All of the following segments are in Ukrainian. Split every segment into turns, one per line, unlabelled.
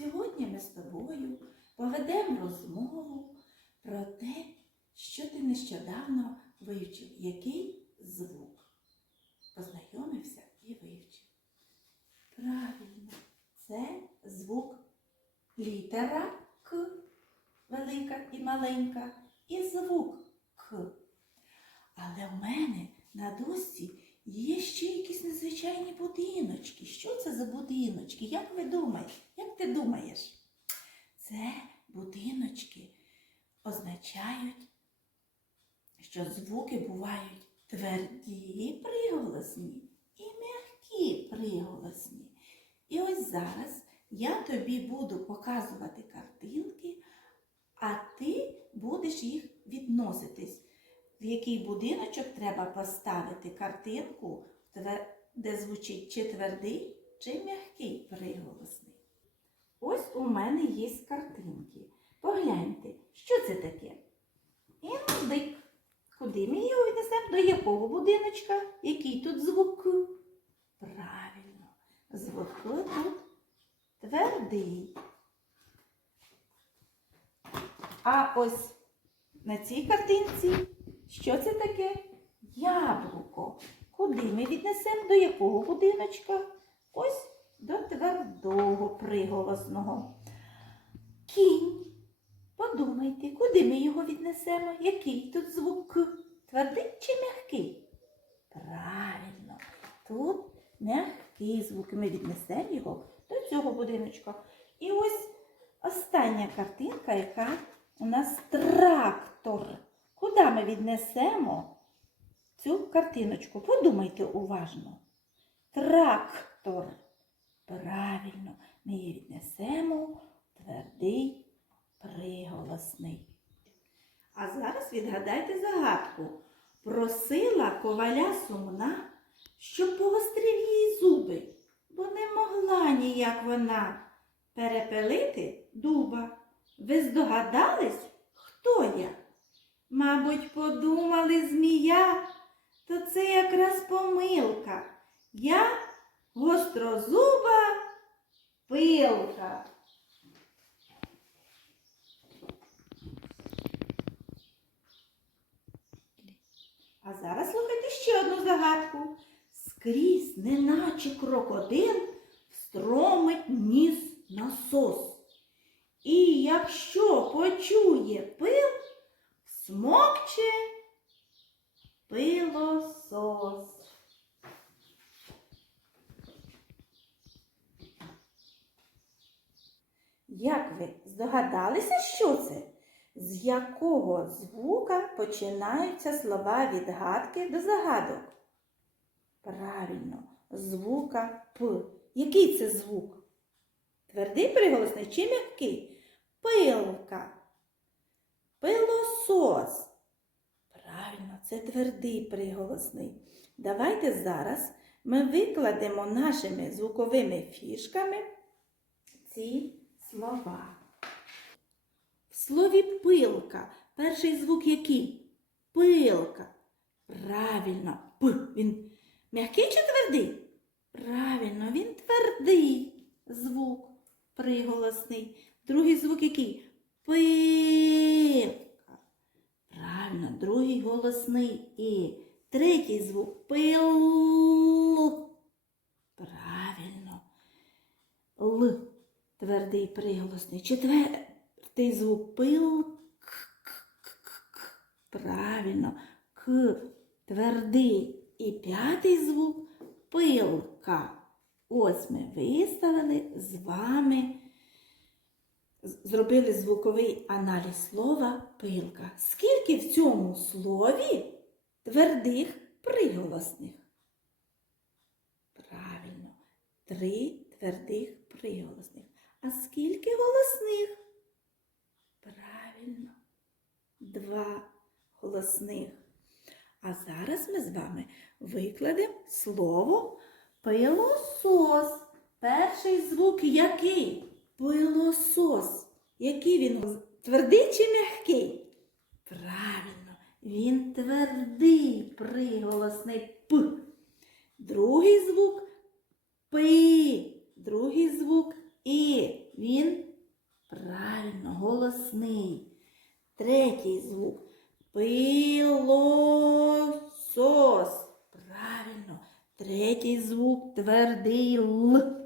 Сьогодні ми з тобою поведемо розмову про те, що ти нещодавно вивчив, який звук. Познайомився і вивчив. Правильно, це звук літера К, велика і маленька, і звук К. Але в мене на дошці є ще якісь незвичайні будиночки. Що це за будиночки? Як ви думаєте? Як ти думаєш? Це будиночки означають, що звуки бувають тверді приголосні і м'які приголосні. І ось зараз я тобі буду показувати картинки, а ти будеш їх відноситись в який будиночок треба поставити картинку, де звучить чи твердий, чи м'який приголосний. Ось у мене є картинки. Погляньте, що це таке? Індик. Куди ми його віднесемо? До якого будиночка? Який тут звук? Правильно, звук тут твердий. А ось на цій картинці що це таке? Яблуко. Куди ми віднесемо до якого будиночка? Ось до твердого приголосного. Кінь. Подумайте, куди ми його віднесемо? Який тут звук? Твердий чи м'який? Правильно, тут м'який звук. Ми віднесемо його до цього будиночка. І ось остання картинка, яка у нас трактор. Ми віднесемо цю картиночку? Подумайте уважно. Трактор. Правильно, ми її віднесемо твердий приголосний. А зараз відгадайте загадку. Просила коваля сумна, щоб погострив їй зуби, бо не могла ніяк вона перепелити дуба. Ви здогадались, хто я? Мабуть, подумали змія, то це якраз помилка. Я гострозуба пилка. А зараз слухайте ще одну загадку. Скрізь, неначе крокодил, встромить ніс насос. І якщо почує пил, смокче пилосос. Як ви здогадалися, що це? З якого звука починаються слова відгадки до загадок? Правильно, звука П. Який це звук? Твердий приголосний чи м'який? Пилка. Пилосос. Правильно, це твердий приголосний. Давайте зараз ми викладемо нашими звуковими фішками ці слова. В слові пилка перший звук який? Пилка. Правильно, П. Він м'який чи твердий? Правильно, він твердий звук приголосний. Другий звук який? Пилка. Правильно, другий голосний І. Третій звук пил. Правильно. Л. Твердий приголосний. Четвертий звук пил. К, к, к, к. Правильно. К. Твердий. І п'ятий звук пилка. Ось ми виставили з вами зробили звуковий аналіз слова пилка. Скільки в цьому слові твердих приголосних? Правильно, три твердих приголосних. А скільки голосних? Правильно, два голосних. А зараз ми з вами викладемо слово пилосос. Перший звук який? Пилосос. Який він? Твердий чи м'який? Правильно, він твердий приголосний П. Другий звук Пи. Другий звук І. Він правильно голосний. Третій звук. Пилосос. Правильно. Третій звук твердий Л.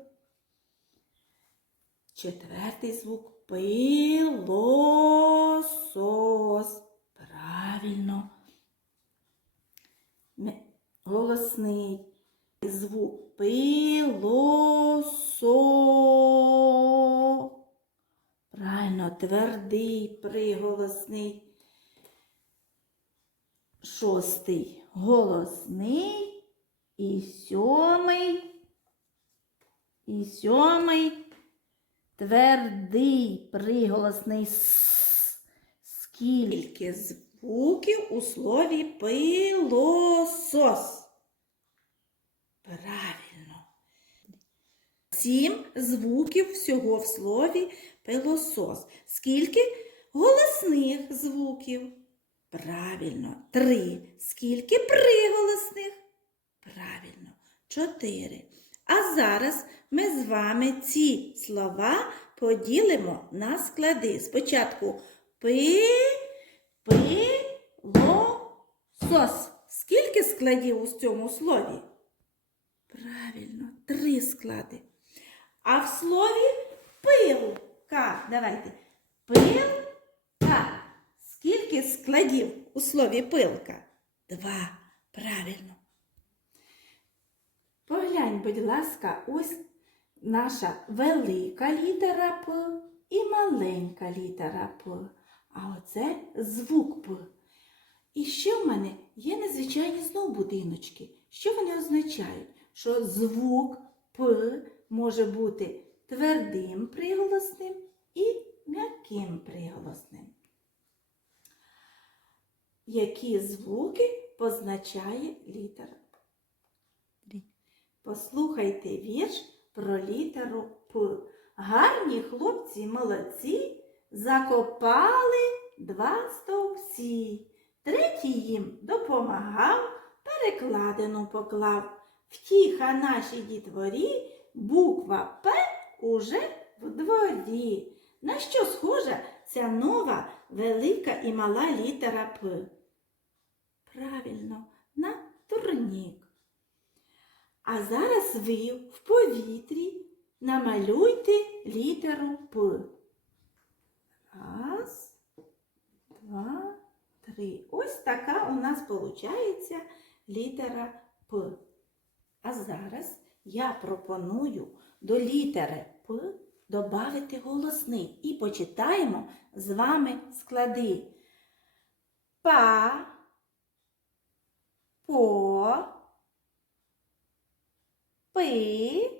Четвертий звук пилосос. Правильно. Голосний звук пилосо. Правильно, твердий приголосний. Шостий голосний і сьомий. І сьомий твердий приголосний с. Скільки звуків у слові пилосос? Правильно. Сім звуків всього в слові пилосос. Скільки голосних звуків? Правильно. Три. Скільки приголосних? Правильно. Чотири. А зараз ми з вами ці слова поділимо на склади. Спочатку пи, пи, ло, сос. Скільки складів у цьому слові? Правильно, три склади. А в слові пилка. Давайте. Пилка. Скільки складів у слові пилка? Два. Правильно. Поглянь, будь ласка, ось наша велика літера П і маленька літера П. А оце звук П. І ще в мене є незвичайні знов будиночки. Що вони означають? Що звук П може бути твердим приголосним і м'яким приголосним. Які звуки позначає літера П? Послухайте вірш про літеру П. Гарні хлопці молодці закопали два стовпці. Третій їм допомагав, перекладину поклав. Втіха нашій дітворі, буква П уже в дворі. На що схожа ця нова велика і мала літера П? Правильно, на турнік. А зараз ви в повітрі намалюйте літеру П. Раз, два, три. Ось така у нас виходить літера П. А зараз я пропоную до літери П додати голосний і почитаємо з вами склади. Па, по, пи,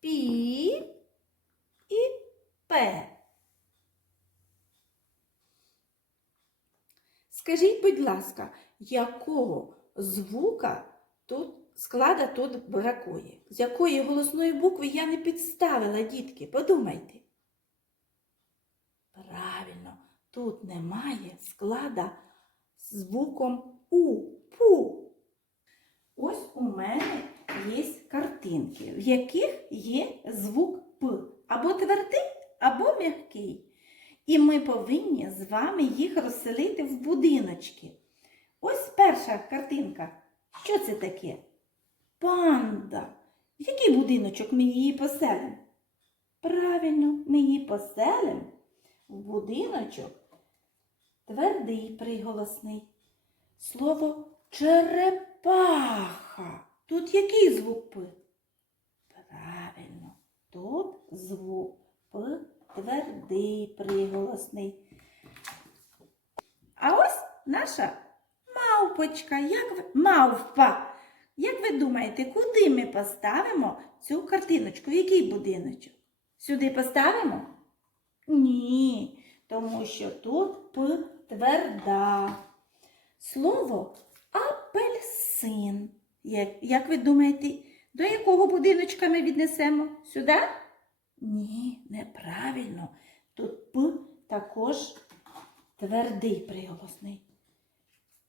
пі і пе. Скажіть, будь ласка, якого звука тут склада тут бракує? З якої голосної букви я не підставила, дітки? Подумайте. Правильно, тут немає склада з звуком У. Пу. Ось у мене є картинки, в яких є звук П. Або твердий, або м'який. І ми повинні з вами їх розселити в будиночки. Ось перша картинка. Що це таке? Панда. В який будиночок ми її поселимо? Правильно, ми її поселимо в будиночок твердий приголосний. Слово черепаха. Тут який звук П? Правильно, тут звук П твердий приголосний. А ось наша мавпочка, як ви... мавпа. Як ви думаєте, куди ми поставимо цю картиночку? В який будиночок? Сюди поставимо? Ні, тому що тут П тверда. Слово апельсин. Як, як ви думаєте, до якого будиночка ми віднесемо? Сюди? Ні, неправильно. Тут П також твердий приголосний.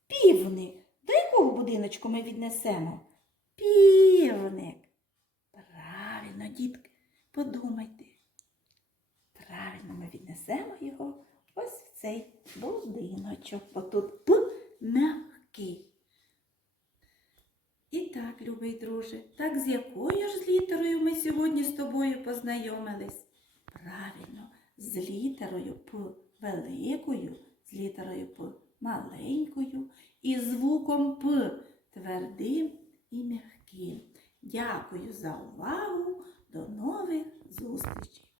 Півник. До якого будиночку ми віднесемо? Півник. Правильно, дітки, подумайте. перенесемо його ось в цей будиночок. Бо тут П м'який. І так, любий друже, так з якою ж літерою ми сьогодні з тобою познайомились? Правильно, з літерою П великою, з літерою П маленькою і звуком П твердим і м'яким. Дякую за увагу. До нових зустрічей!